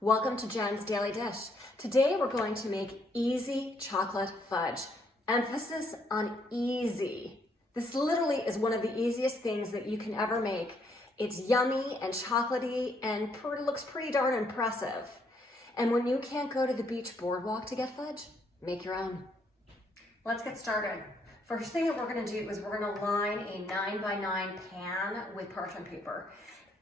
Welcome to Jen's Daily Dish. Today we're going to make easy chocolate fudge. Emphasis on easy. This literally is one of the easiest things that you can ever make. It's yummy and chocolatey and looks pretty darn impressive. And when you can't go to the beach boardwalk to get fudge, make your own. Let's get started. First thing that we're going to do is we're going to line a 9x9 pan with parchment paper.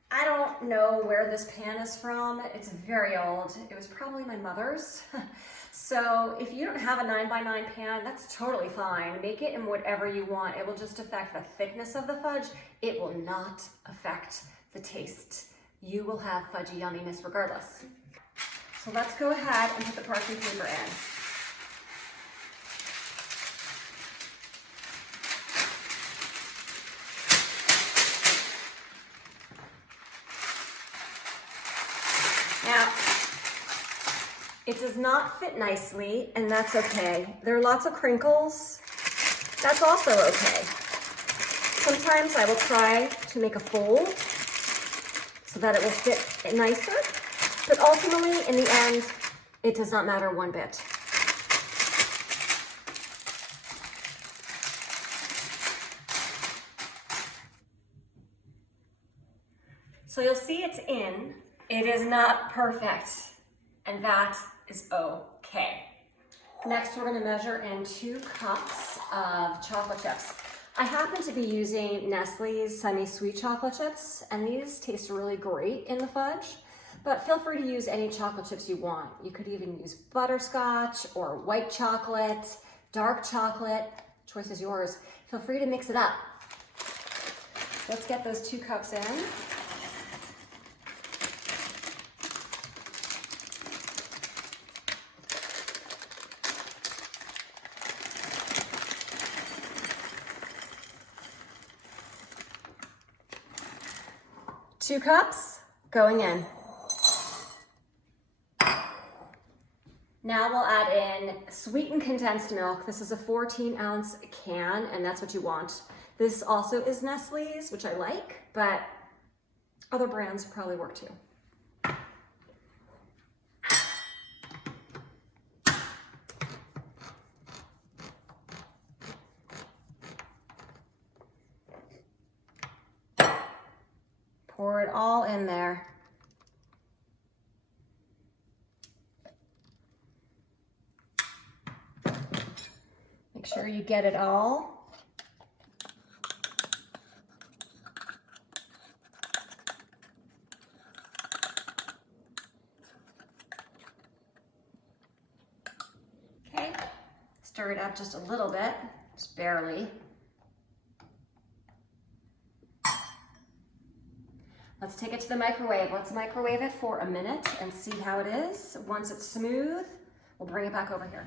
I don't know where this pan is from. It's very old. It was probably my mother's. So if you don't have a 9x9 pan, that's totally fine. Make it in whatever you want. It will just affect the thickness of the fudge. It will not affect the taste. You will have fudgy yumminess regardless. So let's go ahead and put the parchment paper in. Now, it does not fit nicely, and that's okay. There are lots of crinkles. That's also okay. Sometimes I will try to make a fold so that it will fit nicer, but ultimately, in the end, it does not matter one bit. So you'll see it's in. It is not perfect, and that is okay. Next, we're going to measure in 2 cups of chocolate chips. I happen to be using Nestle's semi-sweet chocolate chips, and these taste really great in the fudge, but feel free to use any chocolate chips you want. You could even use butterscotch or white chocolate, dark chocolate, choice is yours. Feel free to mix it up. Let's get those 2 cups in. Two cups going in. Now we'll add in sweetened condensed milk. This is a 14-ounce can, and that's what you want. This also is Nestle's, which I like, but other brands probably work too. Pour it all in there. Make sure you get it all. Okay, stir it up just a little bit, just barely. Let's take it to the microwave. Let's microwave it for a minute and see how it is. Once it's smooth, we'll bring it back over here.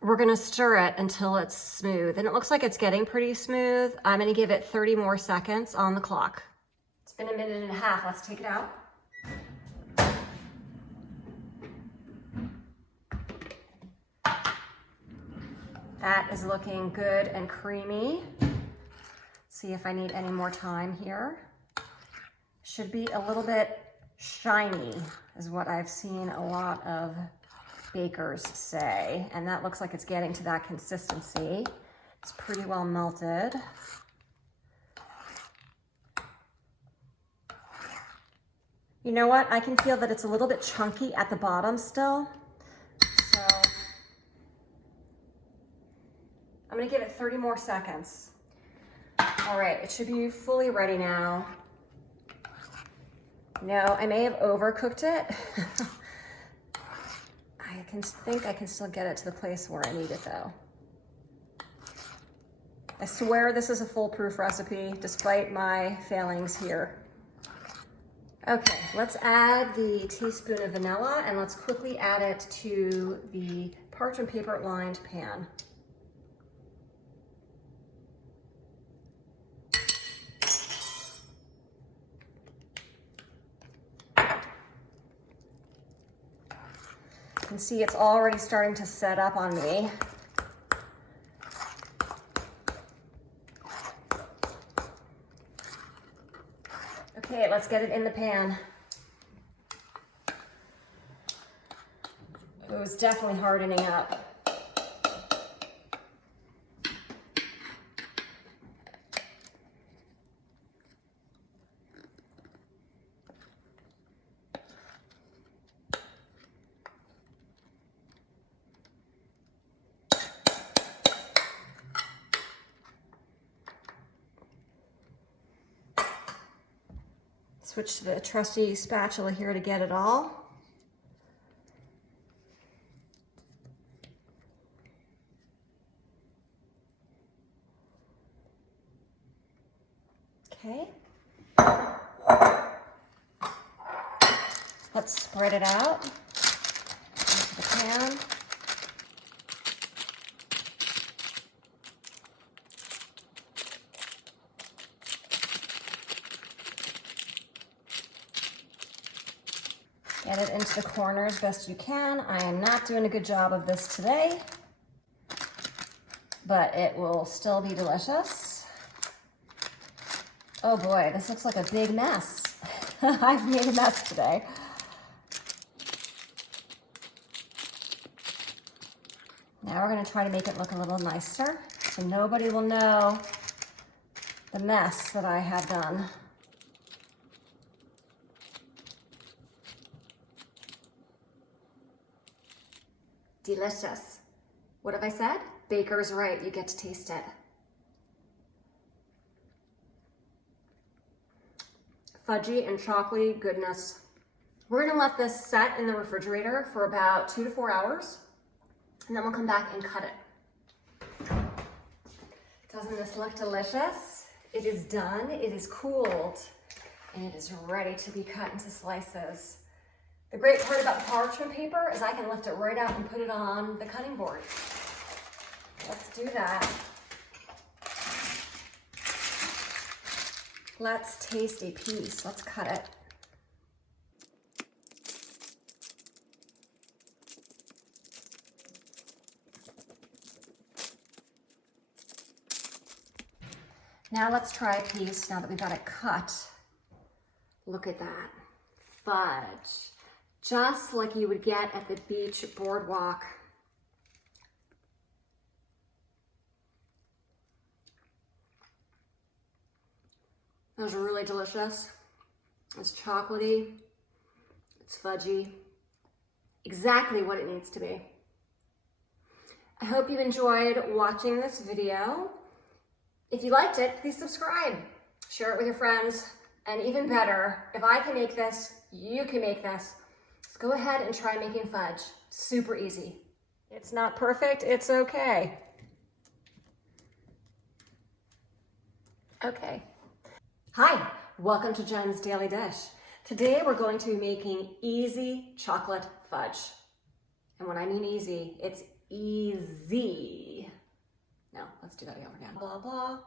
We're gonna stir it until it's smooth, and it looks like it's getting pretty smooth. I'm gonna give it 30 more seconds on the clock. It's been a minute and a half. Let's take it out. That is looking good and creamy. See if I need any more time here. Should be a little bit shiny, is what I've seen a lot of bakers say, and that looks like it's getting to that consistency. It's pretty well melted. You know what? I can feel that it's a little bit chunky at the bottom still. So I'm gonna give it 30 more seconds. All right, it should be fully ready now. No, I may have overcooked it. I think I can still get it to the place where I need it though. I swear this is a foolproof recipe despite my failings here. Okay, let's add the teaspoon of vanilla and let's quickly add it to the parchment paper lined pan. can see it's already starting to set up on me. Okay, let's get it in the pan. It was definitely hardening up. Switch to the trusty spatula here to get it all. Okay. Let's spread it out into the pan. Get it into the corners best you can. I am not doing a good job of this today, but it will still be delicious. Oh boy, this looks like a big mess. I've made a mess today. Now we're gonna try to make it look a little nicer, so nobody will know the mess that I have done. Delicious. What have I said? Baker's right, you get to taste it. Fudgy and chocolatey goodness. We're gonna let this set in the refrigerator for about 2 to 4 hours, and then we'll come back and cut it. Doesn't this look delicious? It is done, it is cooled, and it is ready to be cut into slices. The great part about the parchment paper is I can lift it right out and put it on the cutting board. Let's do that. Let's taste a piece. Let's cut it. Now let's try a piece now that we've got it cut. Look at that. Fudge. Just like you would get at the beach boardwalk. Those are really delicious. It's chocolatey, it's fudgy, exactly what it needs to be. I hope you enjoyed watching this video. If you liked it, please subscribe, share it with your friends, and even better, if I can make this, you can make this. Go ahead and try making fudge. Super easy. It's not perfect, it's okay. Okay. Hi, welcome to Jen's Daily Dish. Today we're going to be making easy chocolate fudge. And when I mean easy, it's easy. No, let's do that over again. Blah, blah.